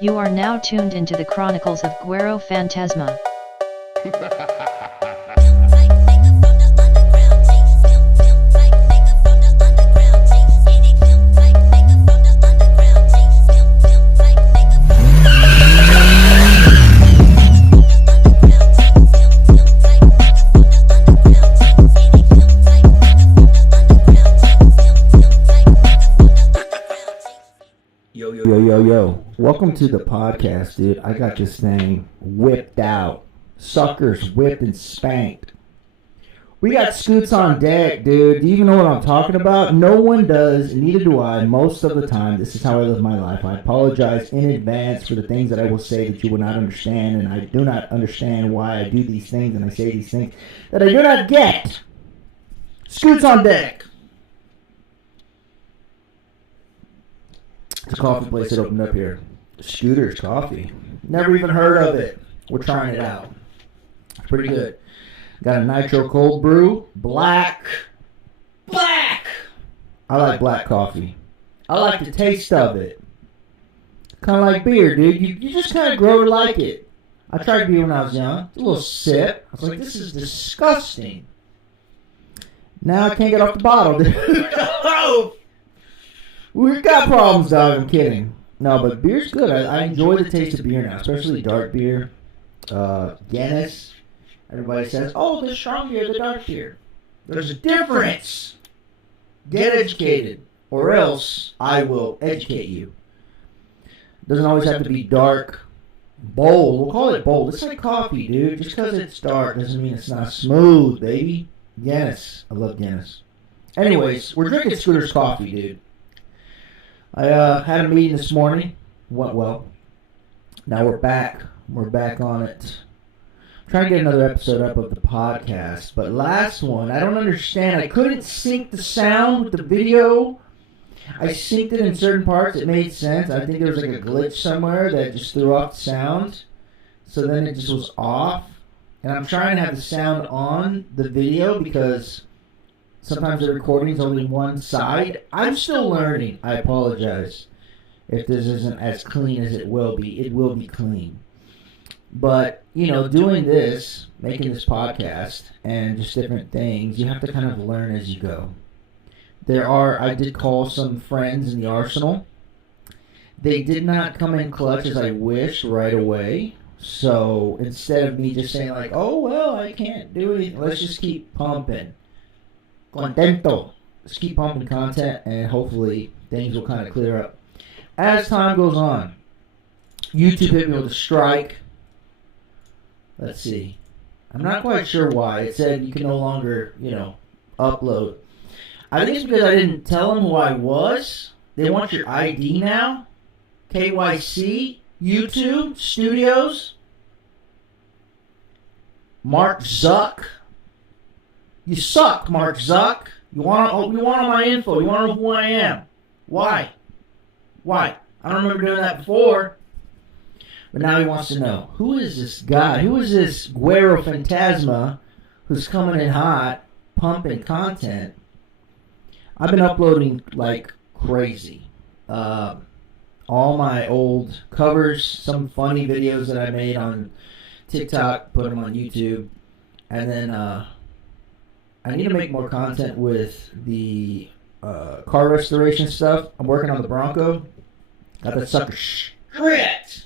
You are now tuned into the Chronicles of Guero Fantasma. Yo. Welcome to the podcast, dude. I got this thing whipped out. Suckers whipped and spanked. We got scoots on deck, dude. Do you even know what I'm talking about? No one does, and neither do I, most of the time. This is how I live my life. I apologize in advance for the things that I will say that you will not understand, and I do not understand why I do these things and I say these things that I do not get. Scoots on deck. It's a coffee place that opened up here. Scooter's Coffee. Never even heard of it. We're trying it out. It's pretty good. Got a nitro cold brew. Black. I like black coffee. I like the taste of it. Kind of like beer, dude. You just kind of grow to like it. I tried beer when I was young. A little sip. I was like, this is disgusting. Now I can't get off the bottle, dude. We've got problems, dog. I'm kidding. No, but beer's good. I enjoy the taste of beer now, especially dark beer. Guinness. Everybody says, oh, the strong beer, the dark beer. There's a difference. Get educated, or else I will educate you. Doesn't always have to be dark. Bold. We'll call it bold. It's like coffee, dude. Just because it's dark doesn't mean it's not smooth, baby. Guinness. I love Guinness. Anyways, we're drinking Scooter's Coffee, dude. I had a meeting this morning. Went well. Now we're back. We're back on it. I'm trying to get another episode up of the podcast. But last one, I don't understand. I couldn't sync the sound with the video. I synced it in certain parts. It made sense. I think there was like a glitch somewhere that just threw off the sound. So then it just was off. And I'm trying to have the sound on the video because sometimes the recording's only one side. I'm still learning. I apologize if this isn't as clean as it will be. It will be clean. But, doing this, making this podcast, and just different things, you have to kind of learn as you go. I did call some friends in the arsenal. They did not come in clutch as I wish right away. So instead of me just saying like, oh, well, I can't do anything, let's just keep pumping. Contento. Let's keep pumping content and hopefully things will kind of clear up. As time goes on, YouTube hit me with a strike. Let's see. I'm not quite sure why. It said you can no longer, upload. I think it's because I didn't tell them who I was. They want your ID now. KYC, YouTube, Studios, Mark Zuck. You suck, Mark Zuck. You want all my info. You want to know who I am. Why? I don't remember doing that before. But now he wants to know. Who is this guy? Who is this Guero Fantasma who's coming in hot, pumping content? I've been uploading like crazy. All my old covers, some funny videos that I made on TikTok, put them on YouTube. And then I need to make more content with the car restoration stuff. I'm working on the Bronco. Got that sucker stripped.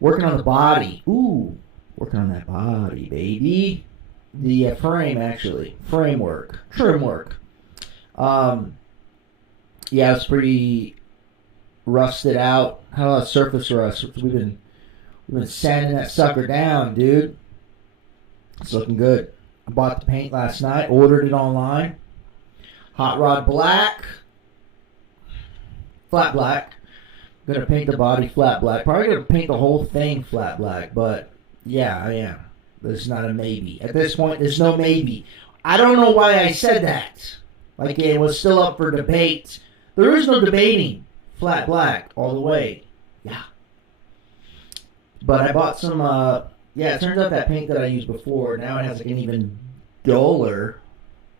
Working on the body. Ooh, working on that body, baby. The frame, actually. Framework. Trim work. Yeah, it's pretty rusted out. Had a lot of surface rust. We've been sanding that sucker down, dude. It's looking good. I bought the paint last night, ordered it online. Hot Rod Black. Flat black. Gonna paint the body flat black. Probably gonna paint the whole thing flat black, but yeah, I am. There's not a maybe. At this point, there's no maybe. I don't know why I said that. Like it was still up for debate. There is no debating. Flat black all the way. Yeah. But I bought some, it turns out that paint that I used before, now it has like an even duller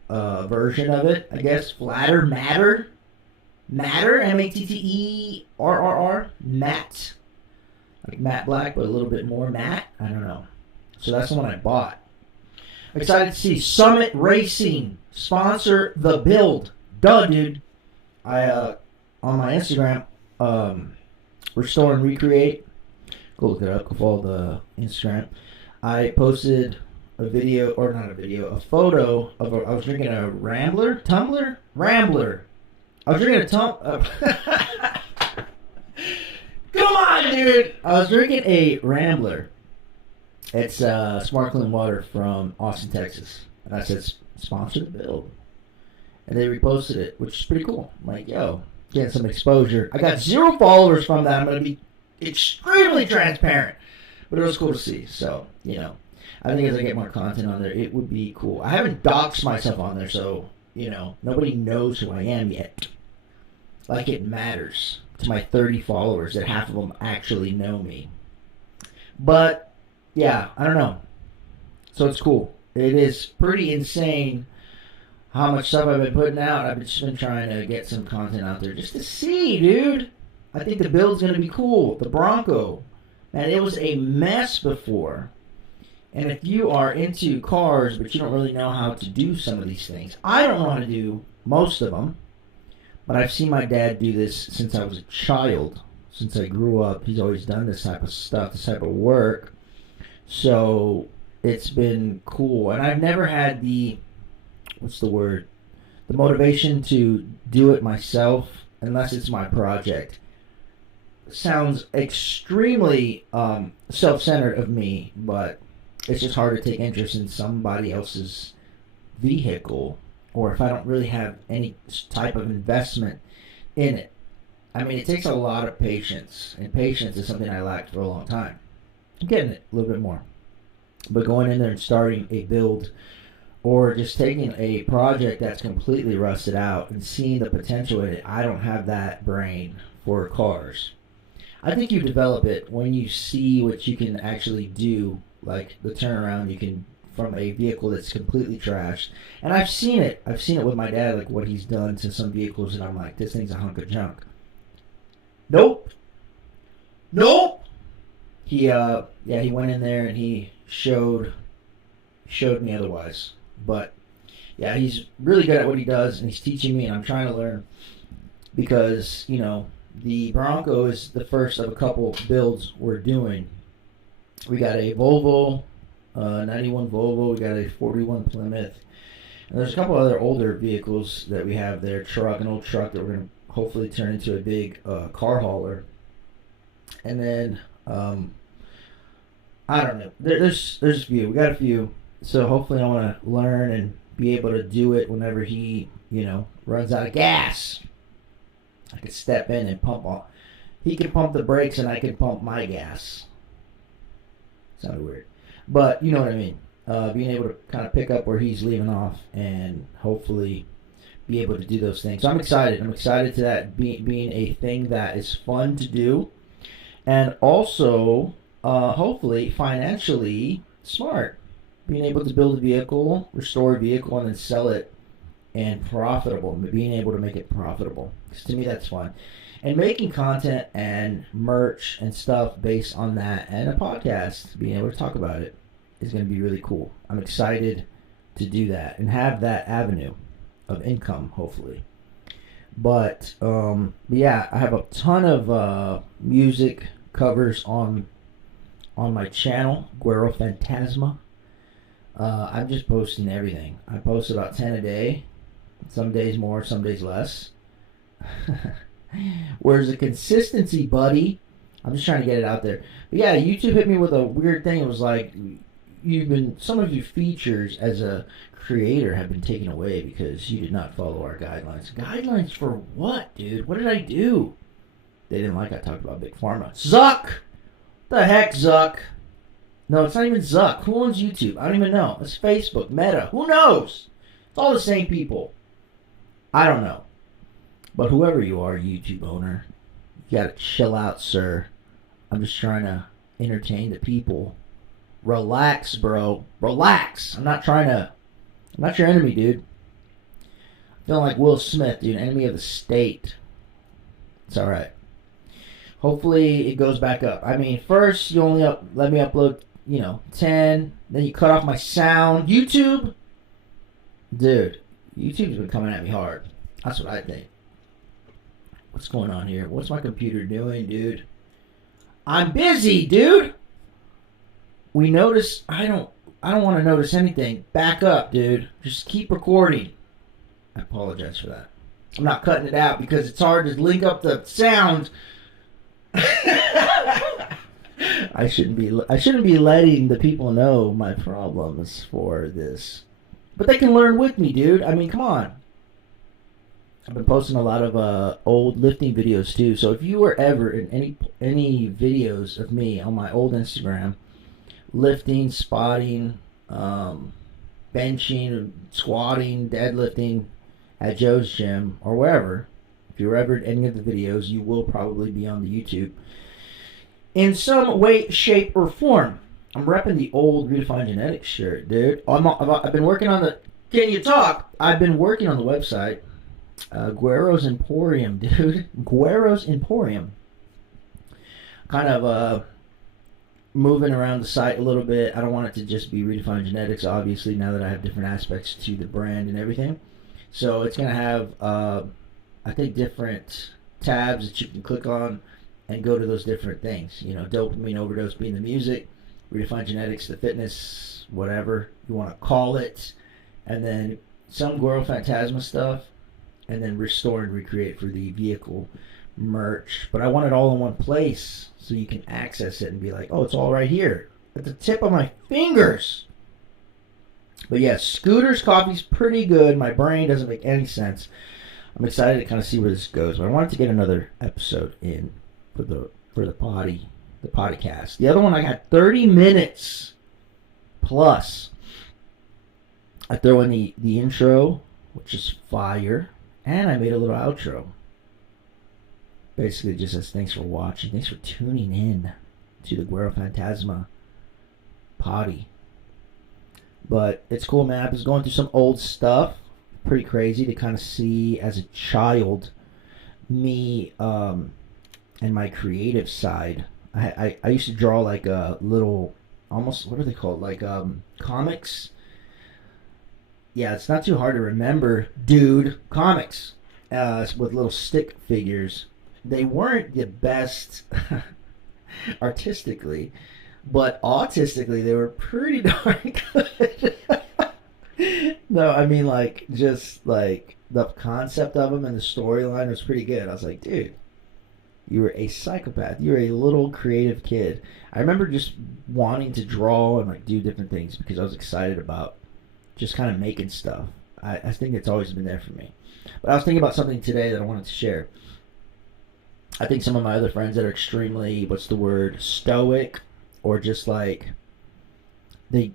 version of it. I guess matter, M-A-T-T-E-R-R-R, matte like matte black, but a little bit more matte. I don't know. So that's the one I bought. Excited to see Summit Racing sponsor the build. Duh, dude. I on my Instagram, Restore and Recreate. Go look it up. Go follow the Instagram. I posted a video, or not a video, a photo of I was drinking a Rambler. I was drinking a Come on, dude. I was drinking a Rambler. It's sparkling water from Austin, Texas. And I said, sponsor the build. And they reposted it, which is pretty cool. I'm like, yo, getting some exposure. I got 0 followers from that. I'm going to be extremely transparent. But it was cool to see. So, you know, I think as I get more content on there, it would be cool. I haven't doxed myself on there, so, you know, nobody knows who I am yet. Like it matters to my 30 followers that half of them actually know me. But, yeah, I don't know. So it's cool. It is pretty insane how much stuff I've been putting out. I've just been trying to get some content out there just to see, dude. I think the build's going to be cool. The Bronco. Man, it was a mess before. And if you are into cars, but you don't really know how to do some of these things, I don't know how to do most of them. But I've seen my dad do this since I was a child. Since I grew up, he's always done this type of stuff, this type of work. So it's been cool. And I've never had the, the motivation to do it myself unless it's my project. Sounds extremely self-centered of me, but it's just hard to take interest in somebody else's vehicle, or if I don't really have any type of investment in it. I mean, it takes a lot of patience, and patience is something I lacked for a long time. I'm getting it a little bit more. But going in there and starting a build, or just taking a project that's completely rusted out and seeing the potential in it, I don't have that brain for cars. I think you develop it when you see what you can actually do, like the turnaround you can from a vehicle that's completely trashed. And I've seen it. I've seen it with my dad, like what he's done to some vehicles, and I'm like, this thing's a hunk of junk. Nope. He he went in there and he showed me otherwise. But yeah, he's really good at what he does, and he's teaching me, and I'm trying to learn because, you know, the Bronco is the first of a couple builds we're doing. We got a Volvo, 91 Volvo. We got a 41 Plymouth. And there's a couple other older vehicles that we have there. An old truck that we're going to hopefully turn into a big car hauler. And then, I don't know. There's a few. We got a few. So hopefully I want to learn and be able to do it whenever he, you know, runs out of gas. I could step in and pump on. He can pump the brakes and I can pump my gas. Sounded weird. But you know what I mean. Being able to kind of pick up where he's leaving off and hopefully be able to do those things. So I'm excited. I'm excited to that being a thing that is fun to do. And also, hopefully, financially smart. Being able to build a vehicle, restore a vehicle, and then sell it and profitable. Being able to make it profitable. Because to me, that's fun. And making content and merch and stuff based on that and a podcast, being able to talk about it, is going to be really cool. I'm excited to do that and have that avenue of income, hopefully. But yeah, I have a ton of music covers on my channel, Guero Phantasma. I'm just posting everything. I post about 10 a day. Some days more, some days less. Where's the consistency, buddy? I'm just trying to get it out there. But yeah, YouTube hit me with a weird thing. It was like, some of your features as a creator have been taken away because you did not follow our guidelines. Guidelines for what, dude? What did I do? They didn't like I talked about Big Pharma. Zuck! The heck, Zuck? No, it's not even Zuck. Who owns YouTube? I don't even know. It's Facebook, Meta. Who knows? It's all the same people. I don't know. But whoever you are, YouTube owner, you gotta chill out, sir. I'm just trying to entertain the people. Relax, bro. Relax. I'm not your enemy, dude. I'm feeling like Will Smith, dude. Enemy of the state. It's alright. Hopefully it goes back up. I mean, first you only let me upload, 10. Then you cut off my sound. YouTube, dude, YouTube's been coming at me hard. That's what I think. What's going on here? What's my computer doing, dude? I'm busy, dude. We notice. I don't want to notice anything. Back up, dude. Just keep recording. I apologize for that. I'm not cutting it out because it's hard to link up the sound. I shouldn't be letting the people know my problems for this. But they can learn with me, dude. I mean, come on. I've been posting a lot of old lifting videos too. So if you were ever in any videos of me on my old Instagram, lifting, spotting, benching, squatting, deadlifting at Joe's gym or wherever, if you're ever in any of the videos, you will probably be on the YouTube in some way, shape, or form. I'm repping the old Redefined Genetics shirt, dude. I've been working on the. Can you talk? I've been working on the website. Guero's Emporium, dude. Guero's Emporium. Kind of moving around the site a little bit. I don't want it to just be Redefined Genetics, obviously, now that I have different aspects to the brand and everything. So it's going to have, I think, different tabs that you can click on and go to those different things. Dopamine overdose being the music, Redefined Genetics, the fitness, whatever you want to call it. And then some Guero Phantasma stuff. And then restore and recreate for the vehicle merch. But I want it all in one place so you can access it and be like, oh, it's all right here at the tip of my fingers. But yeah, Scooter's coffee's pretty good. My brain doesn't make any sense. I'm excited to kind of see where this goes. But I wanted to get another episode in for the podcast. The other one I got 30 minutes plus. I throw in the intro, which is fire. And I made a little outro. Basically just says thanks for watching. Thanks for tuning in to the Guero Phantasma potty. But it's cool, man. I was going through some old stuff. Pretty crazy to kind of see as a child me and my creative side. I used to draw like a little, almost, what are they called? Like comics. Yeah, it's not too hard to remember, dude. Comics with little stick figures. They weren't the best artistically, but autistically they were pretty darn good. No, I mean just the concept of them and the storyline was pretty good. I was like, dude, you were a psychopath. You were a little creative kid. I remember just wanting to draw and do different things because I was excited about just kind of making stuff. I think it's always been there for me. But I was thinking about something today that I wanted to share. I think some of my other friends that are extremely, stoic, or just they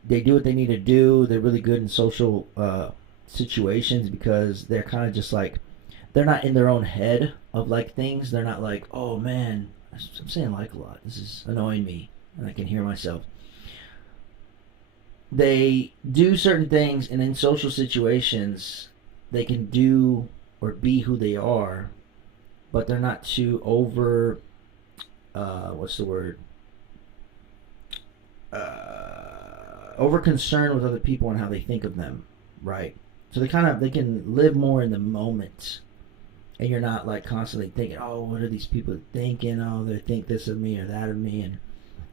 do what they need to do. They're really good in social situations because they're kind of just they're not in their own head of things. They're not like, oh man, I'm saying a lot. This is annoying me, and I can hear myself. They do certain things, and in social situations, they can do or be who they are, but they're not too over, over concerned with other people and how they think of them, right? So they can live more in the moment, and you're not constantly thinking, oh, what are these people thinking? Oh, they think this of me or that of me, and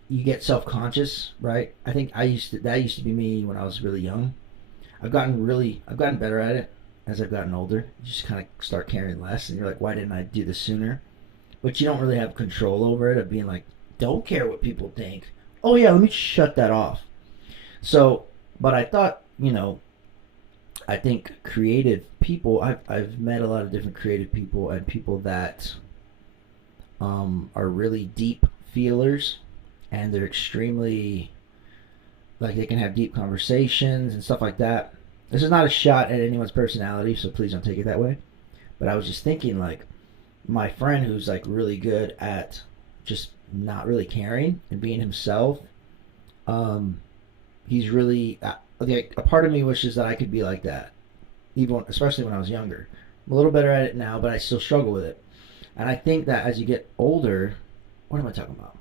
you get self-conscious, right? I think that used to be me when I was really young. I've gotten better at it as I've gotten older. You just kind of start caring less, and you're like, why didn't I do this sooner? But you don't really have control over it, of being like, don't care what people think. Oh yeah, let me shut that off. So, but I thought, I think creative people, I've met a lot of different creative people and people that are really deep feelers. And they're extremely, they can have deep conversations and stuff like that. This is not a shot at anyone's personality, so please don't take it that way. But I was just thinking, my friend who's, really good at just not really caring and being himself, he's really, a part of me wishes that I could be like that, especially when I was younger. I'm a little better at it now, but I still struggle with it. And I think that as you get older, What am I talking about?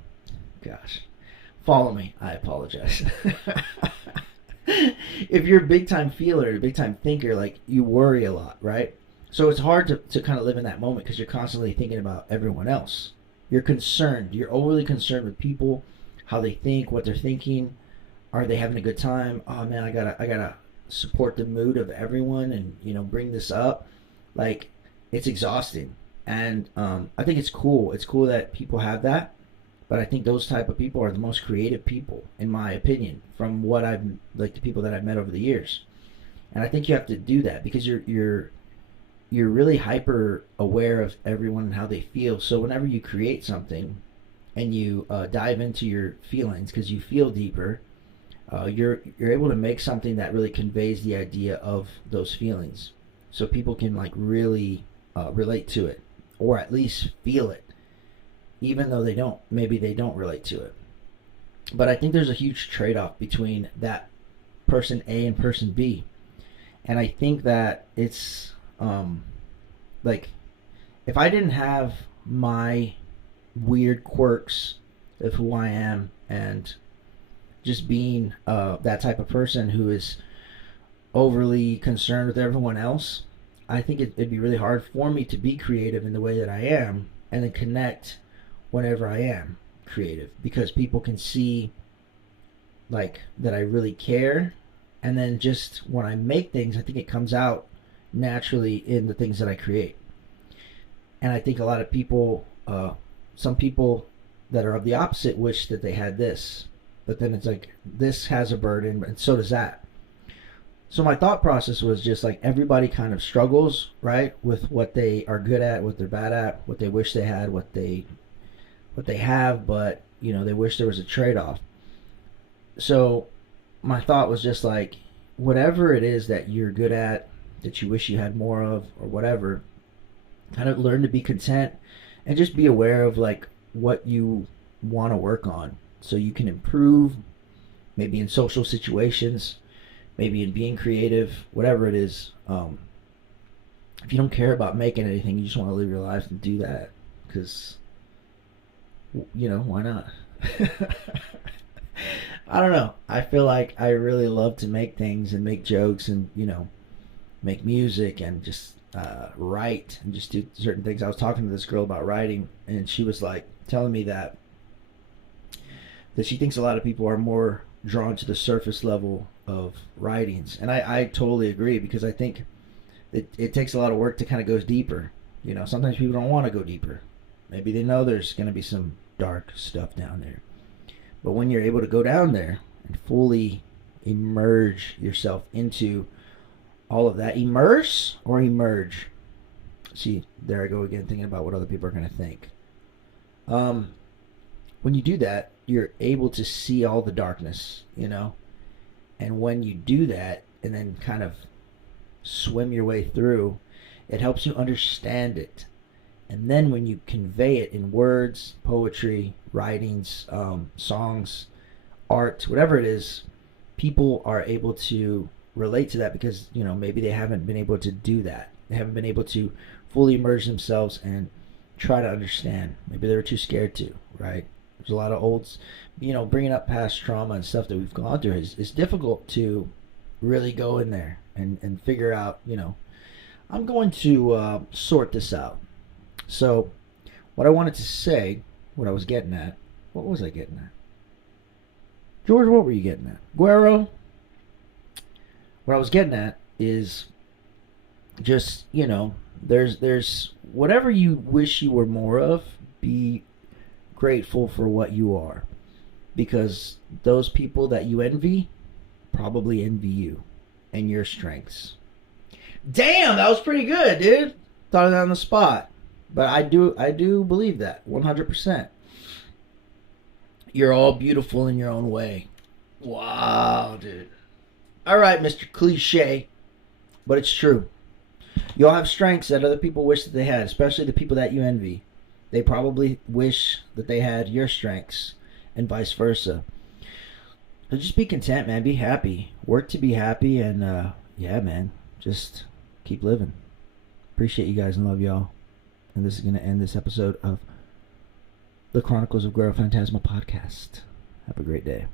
Gosh. Follow me. I apologize. If you're a big time feeler, a big time thinker, like you worry a lot, right? So it's hard to kind of live in that moment because you're constantly thinking about everyone else. You're concerned. You're overly concerned with people, how they think, what they're thinking. Are they having a good time? Oh man, I gotta support the mood of everyone and bring this up. Like it's exhausting, and I think it's cool. It's cool that people have that, but I think those type of people are the most creative people, in my opinion, from what I've like the people that I've met over the years. And I think you have to do that because you're really hyper aware of everyone and how they feel. So whenever you create something and you dive into your feelings because you feel deeper, you're able to make something that really conveys the idea of those feelings, so people can like really relate to it, or at least feel it, even though maybe they don't relate to it. But I think there's a huge trade-off between that person A and person B, and I think that it's like if I didn't have my weird quirks of who I am and just being that type of person who is overly concerned with everyone else, I think it'd be really hard for me to be creative in the way that I am and then connect whenever I am creative, because people can see like that I really care, and then just when I make things, I think it comes out naturally in the things that I create. And I think a lot of people, some people that are of the opposite wish that they had this, but then it's like this has a burden and so does that. So my thought process was just like everybody kind of struggles, right, with what they are good at, what they're bad at, what they wish they had, what they have, but they wish there was a trade-off. So my thought was just like whatever it is that you're good at, that you wish you had more of, or whatever, kind of learn to be content and just be aware of like what you want to work on so you can improve, maybe in social situations, maybe in being creative, whatever it is. If you don't care about making anything, you just want to live your life and do that because why not? I don't know. I feel like I really love to make things and make jokes and make music and just write and just do certain things. I was talking to this girl about writing, and she was like telling me that she thinks a lot of people are more drawn to the surface level of writings, and I totally agree, because I think it takes a lot of work to kind of go deeper. Sometimes people don't want to go deeper. Maybe they know there's going to be some dark stuff down there, but when you're able to go down there and fully immerse yourself into all of that, immerse or emerge. See, there I go again, thinking about what other people are going to think. When you do that, you're able to see all the darkness, and when you do that and then kind of swim your way through, it helps you understand it. And then when you convey it in words, poetry, writings, songs, art, whatever it is, people are able to relate to that because maybe they haven't been able to do that. They haven't been able to fully immerse themselves and try to understand. Maybe they were too scared to, right? There's a lot of old, bringing up past trauma and stuff that we've gone through is difficult to really go in there and figure out, I'm going to sort this out. So what I wanted to say, what I was getting at, what was I getting at? George, what were you getting at? Guero? What I was getting at is just, there's whatever you wish you were more of, be grateful for what you are. Because those people that you envy probably envy you and your strengths. Damn, that was pretty good, dude. Thought of that on the spot. But I do believe that 100%. You're all beautiful in your own way. Wow, dude. All right, Mr. Cliche. But it's true. You all have strengths that other people wish that they had, especially the people that you envy. They probably wish that they had your strengths and vice versa. So just be content, man. Be happy. Work to be happy, and yeah, man. Just keep living. Appreciate you guys and love y'all. And this is going to end this episode of the Chronicles of Guero Phantasma podcast. Have a great day.